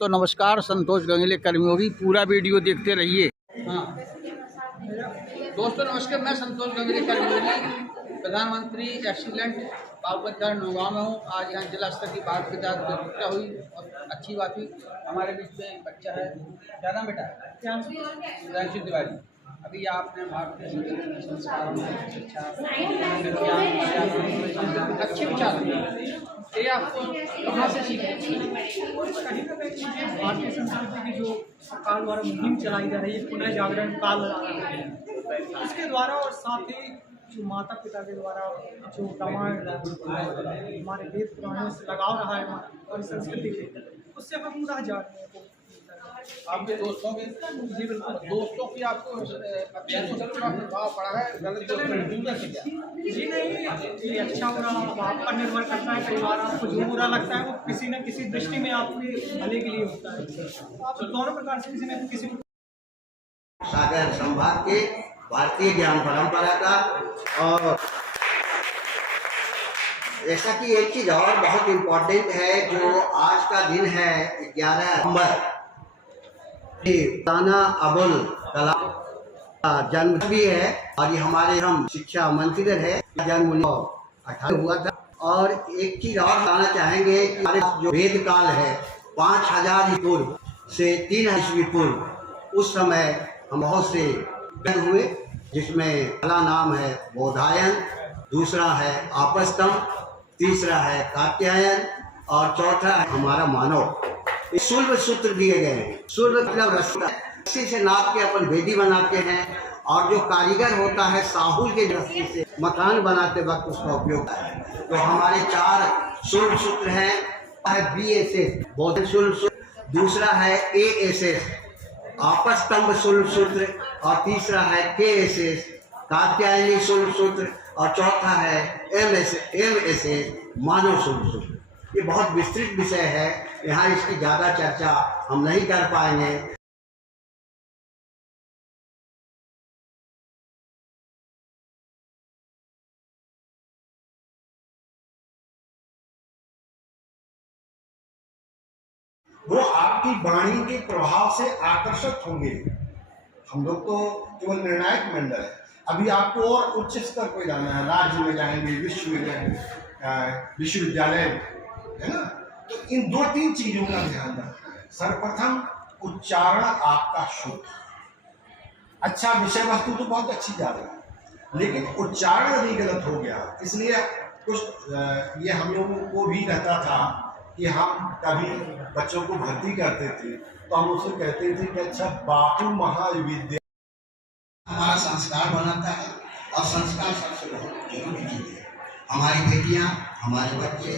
दोस्तों नमस्कार। संतोष गंगले कर्मियों भी पूरा वीडियो देखते रहिए। हाँ दोस्तों नमस्कार, मैं संतोष गंगले कर्मियों प्रधानमंत्री एक्सीलेंट बाबूगंज नौगांव में हूँ। आज यहाँ जिला स्तर की भारत प्रतियोगिता हुई और अच्छी बात हुई। हमारे बीच में एक बच्चा है, क्या नाम बेटा? प्रियांशु तिवारी। अभी आपने भारतीय संस्कारों में शिक्षा अच्छे विचार ये आपको कहाँ से सीखे? भारतीय संस्कृति की जो सरकार द्वारा मुहिम चलाई जा रही है, पुनः जागरण काल इसके द्वारा, और साथ ही जो माता पिता के द्वारा जो रामायण हमारे वेद पुराणों से लगाव रहा है और संस्कृति के, उससे हम रह जा रहे हैं। आपके दोस्तों के दोस्तों की आपको अच्छा प्रभाव पड़ा है? जी नहीं, ये अच्छा बुरा आप पर निर्भर करता है। कई बार आपको जो बुरा लगता है वो किसी न किसी दृष्टि में आपके भले के लिए होता है। आप दोनों प्रकार से किसी न किसी सागर संभाग के भारतीय ज्ञान परंपरा का। और ऐसा कि एक चीज और बहुत इम्पोर्टेंट है, जो आज का दिन है 11 नवंबर, मौलाना अबुल कलाम जन्म भी है। और ये हमारे हम शिक्षा मंत्री है, जन्म 1918 हुआ था। और एक चीज और बताना चाहेंगे कि हमारे जो वेद काल है 5000 पूर्व से 3000 ईस्वी पूर्व, उस समय हम बहुत से वेद हुए, जिसमें पहला नाम है बोधायन, दूसरा है आपस्तम, तीसरा है कात्यायन और चौथा है हमारा मानव। शुल्भ सूत्र दिए गए हैं। शुल्भ मतलब रस्सी से नाप के अपन वेदी बनाते हैं, और जो कारीगर होता है साहुल के रस्सी से मकान बनाते वक्त उसका उपयोग है। तो हमारे 4 शुल्भ सूत्र हैं। BSS बौद्ध शुल्भ सूत्र, दूसरा है ASS आपस्तंभ शुल्भ सूत्र, और तीसरा है KSS कात्यायनी शुल्भ सूत्र, और चौथा है MSS मानव शुल्भ सूत्र। ये बहुत विस्तृत विषय है, यहाँ इसकी ज़्यादा चर्चा हम नहीं कर पाएंगे। वो आपकी वाणी के प्रभाव से आकर्षित होंगे। हम लोग तो केवल निर्णायक मंडल है। अभी आपको और उच्च स्तर पर जाना है, राज्य में जाएंगे, विश्व में जाएंगे, विश्वविद्यालय है ना। तो इन 2-3 चीजों का ध्यान रखना है। सर्वप्रथम उच्चारण आपका शुद्ध। अच्छा विषय वस्तु तो बहुत अच्छी जा रही है, लेकिन उच्चारण यदि गलत हो गया, इसलिए कुछ ये हम लोगों को भी रहता था कि हम कभी बच्चों को भर्ती करते थे तो हम उससे कहते थे कि अच्छा बापू महाविद्यालय हमारा संस्कार बनाता है, और संस्कार सबसे बहुत जरूरी चीज है। हमारी बेटियां, हमारे बच्चे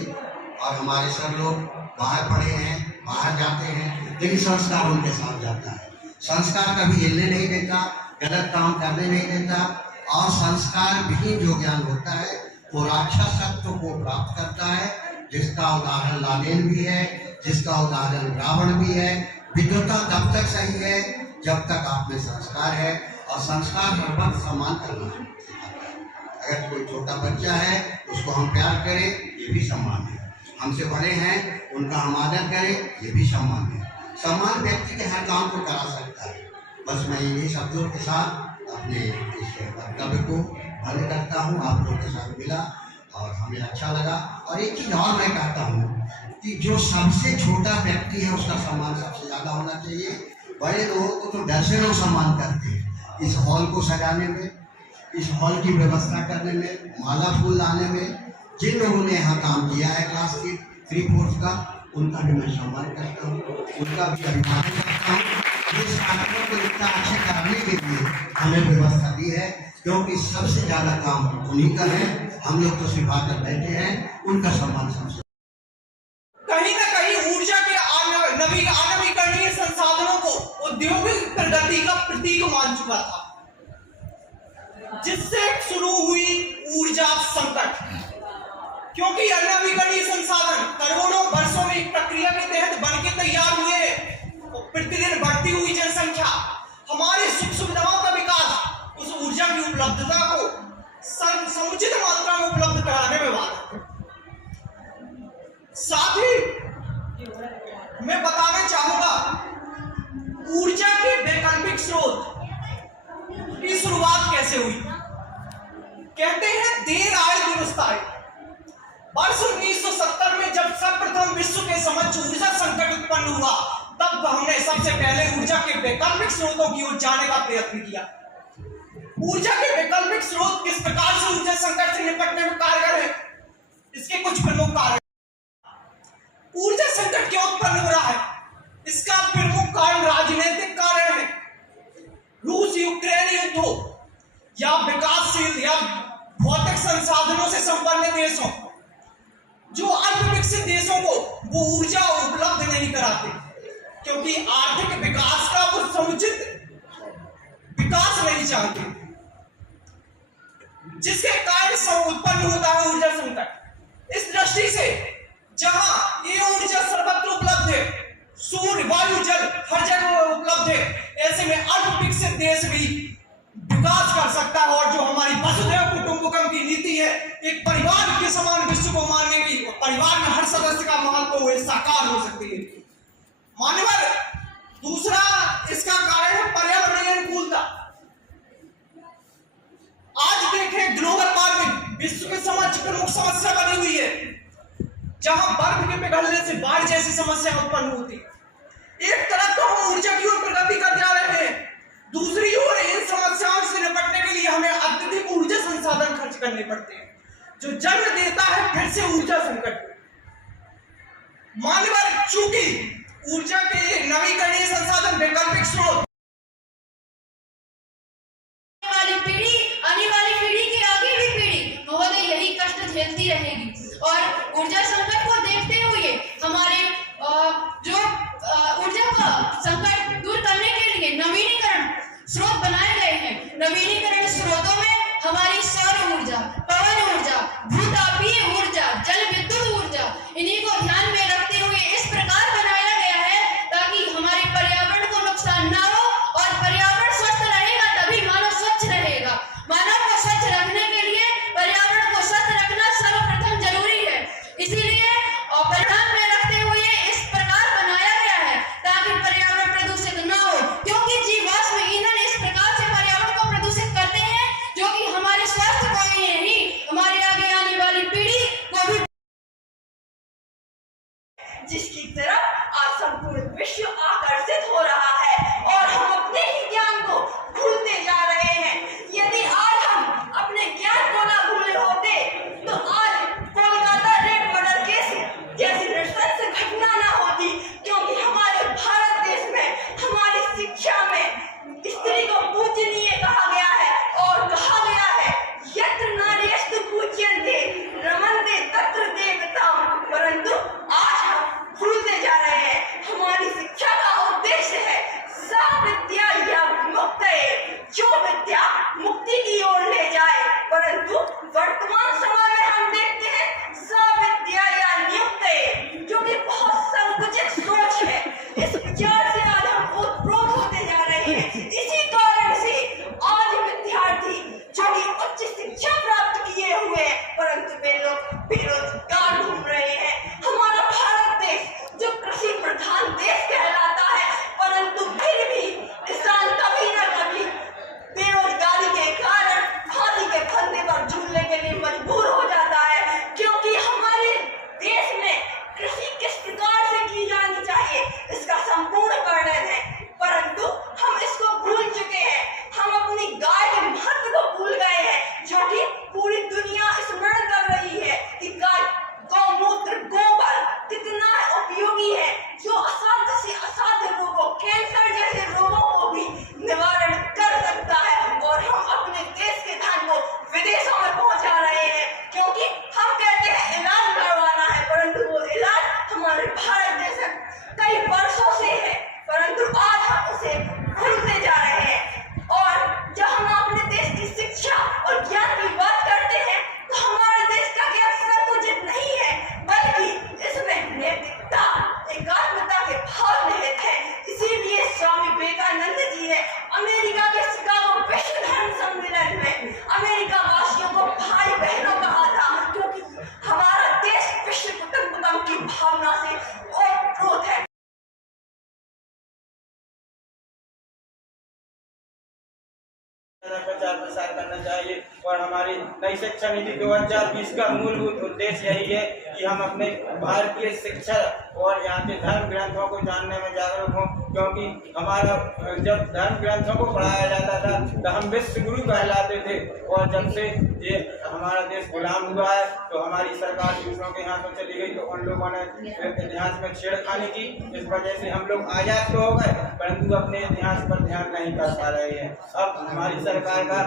और हमारे सब लोग बाहर पढ़े हैं, बाहर जाते हैं, लेकिन संस्कार उनके साथ जाता है। संस्कार कभी हिलने नहीं देता, गलत काम करने नहीं देता, और संस्कार भी जो ज्ञान होता है वो राक्षसत्व को प्राप्त करता है, जिसका उदाहरण लादेन भी है, जिसका उदाहरण रावण भी है। विद्वता तब तक सही है जब तक आप में संस्कार है, और संस्कार सर्वत्र सम्मान करना है। अगर कोई छोटा बच्चा है उसको हम प्यार करें, ये भी सम्मान है। हमसे बड़े हैं उनका हम आदर करें, ये भी सम्मान है। सम्मान व्यक्ति के हर काम को करा सकता है। बस मैं इन्हीं शब्दों के साथ अपने इस कर्तव्य को भले करता हूँ। आप लोगों के साथ मिला और हमें अच्छा लगा। और एक चीज़ और मैं कहता हूँ कि जो सबसे छोटा व्यक्ति है उसका सम्मान सबसे ज़्यादा होना चाहिए। बड़े लोगों को तो डर से लोग सम्मान करते हैं। इस हॉल को सजाने में, इस हॉल की व्यवस्था करने में, माला फूल लाने में जिन लोगों ने यहाँ काम किया है क्लास की 3/4 का, उनका भी मैं सम्मान करता हूँ, उनका भी अभिनंदन करता हूँ। इस कार्यक्रम को इतना अच्छे कराने के लिए हमें व्यवस्था दी है, क्योंकि सबसे ज़्यादा काम उन्हीं का है। हम लोग तो सिर्फ आकर बैठे हैं, उनका सम्मान सबसे। कहीं ना कहीं ऊर्जा के नवीकरणीय संसाधनों को औद्योगिक प्रगति का प्रतीक मान चुका था, जिससे शुरू हुई ऊर्जा संकट। क्योंकि नवीकरणीय संसाधन करोड़ों वर्षों में एक प्रक्रिया के तहत बनके तैयार हुए, प्रतिदिन बढ़ती हुई जनसंख्या, हमारे सुख सुविधाओं का विकास उस ऊर्जा की उपलब्धता को समुचित मात्रा में उपलब्ध कराने में वाला। साथ ही मैं बताना चाहूंगा कहते हैं देर आए दुरुस्त आए। वर्ष 1970 में जब सर्वप्रथम विश्व के समक्ष ऊर्जा संकट उत्पन्न हुआ, तब हमने सबसे पहले ऊर्जा के वैकल्पिक स्रोतों की ओर जाने का प्रयत्न किया। ऊर्जा के वैकल्पिक स्रोत किस प्रकार से ऊर्जा संकट से निपटने में कारगर है, इसके कुछ प्रमुख कारण। ऊर्जा संकट क्यों उत्पन्न हो रहा है, इसका प्रमुख कारण राजनीतिक कारण है। रूस यूक्रेन युद्ध हो या विकासशील या भौतिक संसाधनों से संपन्न देशों, जो अल्प विकसित देशों को वो ऊर्जा उपलब्ध नहीं कराते, क्योंकि आर्थिक विकास का वो समुचित विकास नहीं चाहते, जिसके कारण उत्पन्न होता है ऊर्जा संकट। इस दृष्टि से जहां ये ऊर्जा सर्वत्र उपलब्ध है, सूर्य वायु जल हर जगह उपलब्ध है, ऐसे में अल्प विकसित देश भी विकास कर सकता है। और जो हमारी वसुधैव कुटुंबकम की नीति है, एक परिवार के समान विश्व को मानने की, परिवार में हर सदस्य का महत्व वो साकार हो सकती है। मानवर दूसरा इसका कारण है पर्यावरणीय अनुकूलता। आज देखें ग्लोबल वार्मिंग विश्व के समक्ष प्रमुख समस्या बनी हुई है, जहां बर्फ के पिघलने से बाढ़ जैसी समस्या उत्पन्न होती है। एक तरफ तो हम ऊर्जा की ओर प्रगति कर जा रहे हैं, दूसरी ओर इन समस्याओं से निपटने के लिए हमें अत्यधिक ऊर्जा संसाधन खर्च करने पड़ते हैं, जो जन्म देता है फिर से ऊर्जा संकट। मानव चूंकि ऊर्जा के नवीकरणीय संसाधन वैकल्पिक स्रोत आने वाली पीढ़ी की आगे भी पीढ़ी महोदय यही कष्ट झेलती रहेगी। और ऊर्जा संकट को देखते हुए हमारे जो ऊर्जा का संकट दूर करने के लिए नवीनीकरण स्रोत बनाए गए हैं। नवीनीकरण स्रोतों में हमारी सौर ऊर्जा, पवन ऊर्जा, भूतापीय ऊर्जा, जल विद्युत ऊर्जा, इन्हीं को ध्यान में रखते हुए इस प्रकार बनाया गया है ताकि हमारे पर्यावरण को नुकसान ना हो, और पर्यावरण स्वस्थ रहेगा तभी मानव स्वच्छ रहेगा। मानव को स्वच्छ रखने के लिए पर्यावरण को स्वस्थ रखना सर्वप्रथम जरूरी है। इसीलिए ध्यान में रखते हुए इस प्रकार बनाया गया है ताकि पर्यावरण प्रदूषित न हो, क्योंकि जीवाश्म ईंधन इस प्रकार से पर्यावरण को प्रदूषित करते हैं जो कि हमारे स्वास्थ्य को ही नहीं, हमारे आगे आने वाली पीढ़ी को भी, जिसकी तरफ आज संपूर्ण विश्व आकर्षित हो रहा है और हम अपने ही ज्ञान को भूलते जा रहे हैं। यदि आज हम अपने ज्ञान को ना भूले होते तो आज कोलकाता रेप मर्डर केस जैसी नृशंस घटना ना होती, क्योंकि हमारे भारत देश में हमारी शिक्षा में स्त्री को पूजनीय कहा गया है और कहा गया है यत्र नार्यस्तु पूज्यन्ते रमन्ते तत्र देवताः, परंतु आज हम भूलते जा रहे हैं। हमारी शिक्षा का उद्देश्य है सा विद्या या मुक्तये, जो विद्या मुक्ति की ओर ले जाए, परंतु वर्तमान समय में हम देखते हैं सा विद्या या नियुक्तये, जो कि बहुत संकुचित सोच है। इस विचार से आज हम ओतप्रोत होते जा रहे हैं। इसी कारण से आज विद्यार्थी जो कि उच्च शिक्षा प्राप्त किए हुए परंतु वे लोग बेरोजगार घूम रहे हैं। हमारा भारत देश जो कृषि प्रधान देश कहलाता है, परंतु फिर भी किसान कभी न कभी बेरोजगारी के कारण फांसी के फंदे पर झूलने के लिए मजबूर हो जाता है, क्योंकि हमारे देश में कृषि किस प्रकार से की जानी चाहिए इसका संपूर्ण वर्णन है, परंतु हम इसको भूल चुके हैं। हम अपनी गाय के महत्व को भूल गए हैं, जो कि पूरी दुनिया स्मरण कर रही है कि गाय, गौमूत्र, गोबर कितना उपयोगी है, जो असाध्य से असाध्य रोगों, कैंसर जैसे रोगों को भी निवारण कर सकता है। और हम अपने देश के धन को विदेशों में पहुंचा रहे हैं, क्योंकि हम कहते हैं इलाज करवाना है, परंतु वो इलाज हमारे भारत देश में कई वर्षों से है, परंतु आज हम उसे भूलते जा रहे हैं। और जब हम अपने देश की शिक्षा और ज्ञान की बात करते हैं तो हमारे देश का ज्ञान संकुचित नहीं है, बल्कि इसमें नैतिकता, एकात्मता के भाव निहित है। इसीलिए स्वामी विवेकानंद जी ने अमेरिका के शिकागो विश्व धर्म सम्मेलन में अमेरिका वासियों को भाई बहनों कहा था, क्योंकि हमारा देश विश्व कुटुंबकम की भावना से ओतप्रोत है। प्रचार प्रसार करना चाहिए। और हमारी नई शिक्षा नीति 2020 का मूलभूत उद्देश्य यही है कि हम अपने भारतीय शिक्षा और यहाँ के धर्म ग्रंथों को जानने में जागरूक हों, क्योंकि हमारा जब धर्म ग्रंथों को पढ़ाया जाता था तो हम विश्व गुरु कहलाते थे, और जब से ये हमारा देश गुलाम हुआ है तो हमारी सरकार दूसरों के हाथों चली गई, तो उन लोगों ने इतिहास में छेड़खानी की। इस वजह से हम लोग आजाद तो हो गए परंतु अपने इतिहास पर ध्यान नहीं कर पा रहे हैं। अब हमारी सरकार का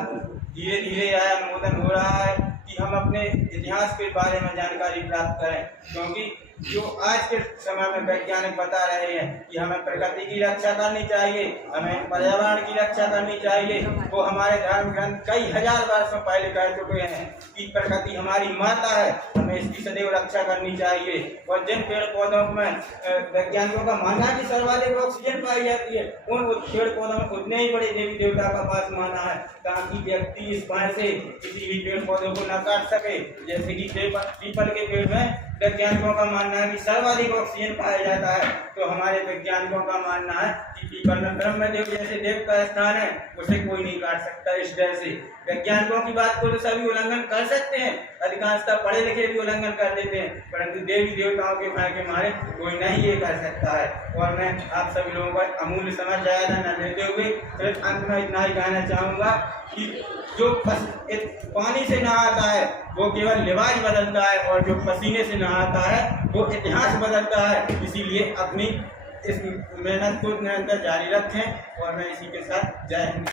धीरे धीरे अनुमोदन हो रहा है कि हम अपने इतिहास के बारे में जानकारी प्राप्त करें, क्योंकि जो आज के समय में वैज्ञानिक बता रहे हैं कि हमें प्रकृति की रक्षा करनी चाहिए, हमें पर्यावरण की रक्षा करनी चाहिए, वो हमारे धर्म ग्रंथ कई हजार वर्षों पहले कह चुके हैं कि प्रकृति हमारी माता है, हमें इसकी सदैव रक्षा करनी चाहिए। और जिन पेड़ पौधों में वैज्ञानिकों का मानना है कि सर्वाधिक ऑक्सीजन पाई जाती है, उन पेड़ पौधों में उतने ही बड़े देवी देवता का पास माना है ताकि व्यक्ति इस बाण से किसी भी पेड़ पौधों को न काट सके। जैसे कि पीपल के पेड़ में वैज्ञानिकों का मानना है कि सर्वाधिक ऑक्सीजन पाया जाता है, तो हमारे वैज्ञानिकों का मानना है कि पीपल में ब्रह्मदेव जैसे देव का स्थान है, उसे कोई नहीं काट सकता। इस डर से वैज्ञानिकों की बात को तो सभी उल्लंघन कर सकते हैं, अधिकांशतः पढ़े लिखे भी उल्लंघन कर देते हैं, परंतु देवी देवताओं के भय के मारे कोई नहीं ये कर सकता है। और मैं आप सभी लोगों का अमूल्य समय ज्यादा न लेते हुए सिर्फ अंत में इतना ही कहना चाहूँगा कि जो पानी से नहाता है वो केवल लिबास बदलता है, और जो पसीने से नहाता है वो इतिहास बदलता है। इसीलिए अपनी इस मेहनत को निरंतर जारी रखें, और मैं इसी के साथ जय हिंद।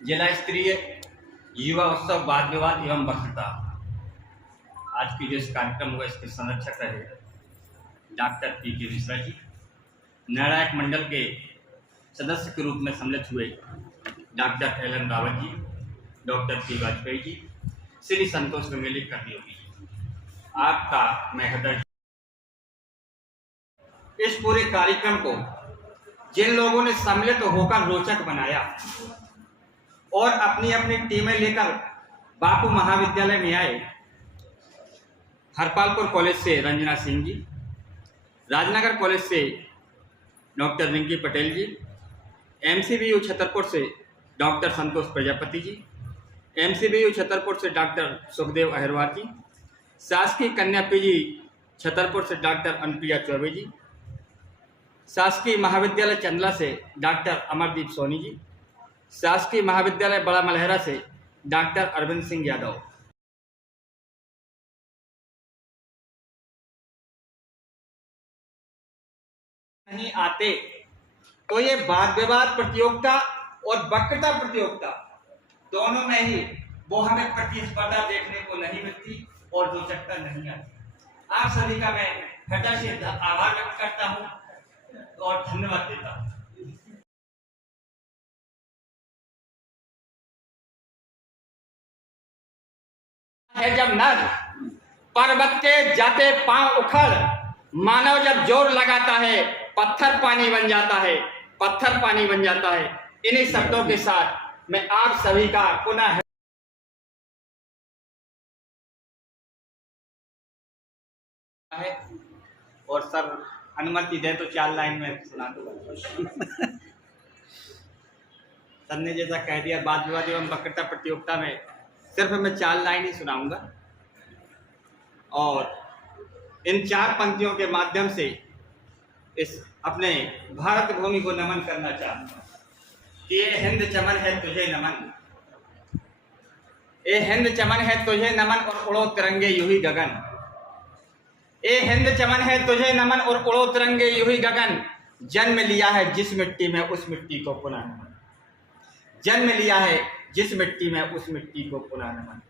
जिला स्तरीय युवा उत्सव वाद विवाद एवं वक्तृता, आज की जो इस कार्यक्रम हुआ इसके संरक्षक रहे डॉक्टर पी.के. मिश्रा जी, निर्णायक मंडल के सदस्य के रूप में सम्मिलित हुए doctor LN. Rawat ji, doctor P. Vajpayee ji, Shri Santosh गंगेली कर्मयोगी जी, आपका मैं हृदय। इस पूरे कार्यक्रम को जिन लोगों ने सम्मिलित होकर रोचक बनाया और अपनी अपनी टीमें लेकर बापू महाविद्यालय में आए, हरपालपुर कॉलेज से रंजना सिंह जी, राजनगर कॉलेज से डॉक्टर रिंकी पटेल जी, MCBU छतरपुर से डॉक्टर संतोष प्रजापति जी, MCBU छतरपुर से डॉक्टर सुखदेव अहिरवार जी, शासकीय कन्या PG छतरपुर से डॉक्टर अनुप्रिया चौबे जी, शासकीय महाविद्यालय चंदला से डॉक्टर अमरदीप सोनी जी, शासकीय महाविद्यालय बड़ा मलहरा से डॉक्टर अरविंद सिंह यादव। नहीं आते तो ये वाद विवाद प्रतियोगिता और वक्तृता प्रतियोगिता दोनों में ही वो हमें प्रतिस्पर्धा देखने को नहीं मिलती और रोचकता नहीं आती। आप सभी का मैं हृदय से आभार व्यक्त करता हूँ और धन्यवाद देता हूँ। है जब नर पर्वत के जाते पांव उखड़, मानव जब जोर लगाता है पत्थर पानी बन जाता है, पत्थर पानी बन जाता है। इन्हीं शब्दों के साथ मैं आप सभी का पुनः है और सर अनुमति दे तो 4 लाइन में सुना दूंगा। सर ने जैसा कह दिया वाद विवाद एवं वक्तृता प्रतियोगिता में सिर्फ मैं 4 लाइन ही सुनाऊंगा, और इन 4 पंक्तियों के माध्यम से इस अपने भारत भूमि को नमन करना चाहता हूँ कि ये हिंद चमन है तुझे नमन, ए हिंद चमन है तुझे नमन और उड़ो तिरंगे यूं ही गगन, ए हिंद चमन है तुझे नमन और उड़ो तिरंगे यूं ही गगन। जन्म लिया है जिस मिट्टी में उस मिट्टी को पुनः नमन, जन्म लिया है जिस मिट्टी में उस मिट्टी को पुनः नमन।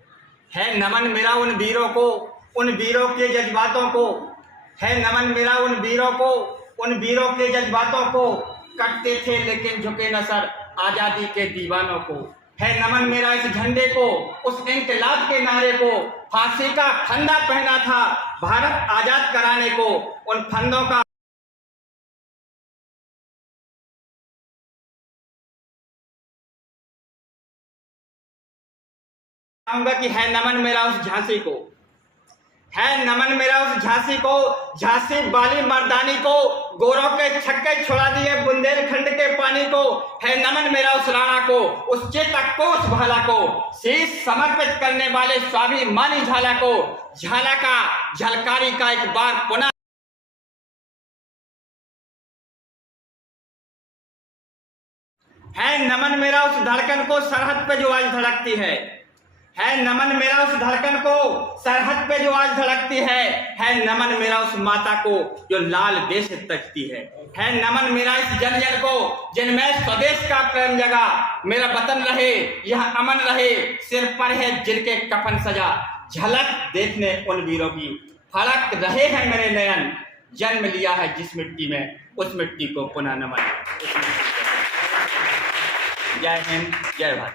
है नमन मेरा उन वीरों को, उन वीरों के जज्बातों को, है नमन मेरा उन वीरों को, उन वीरों के जज्बातों को, कटते थे लेकिन झुके न सर आजादी के दीवानों को। है नमन मेरा इस झंडे को, उस इंकलाब के नारे को, फांसी का फंदा पहना था भारत आजाद कराने को, उन फंदों का कि है नमन मेरा उस झांसी को, है नमन मेरा उस झांसी को, झांसी वाली मर्दानी को, गोरों के छक्के छुड़ा दिए बुंदेलखंड के पानी को। है नमन मेरा उस राणा को, उस चेतक को, उस भाला को, शीश समर्पित करने वाले स्वाभिमानी झाला को। झाला का झलकारी का एक बार पुनः है नमन मेरा उस धड़कन को सरहद पे जो आज धड़कती है नमन मेरा उस धड़कन को सरहद पे जो आज धड़कती है नमन मेरा उस माता को जो लाल देश तकती है नमन मेरा इस जन जन को जिनमें स्वदेश का प्रेम जगा। मेरा वतन रहे यह अमन रहे, सिर पर है जिनके कफन सजा। झलक देखने उन वीरों की फड़क रहे हैं मेरे नयन, जन्म लिया है जिस मिट्टी में उस मिट्टी को पुनः नमन। जय हिंद, जय भारत।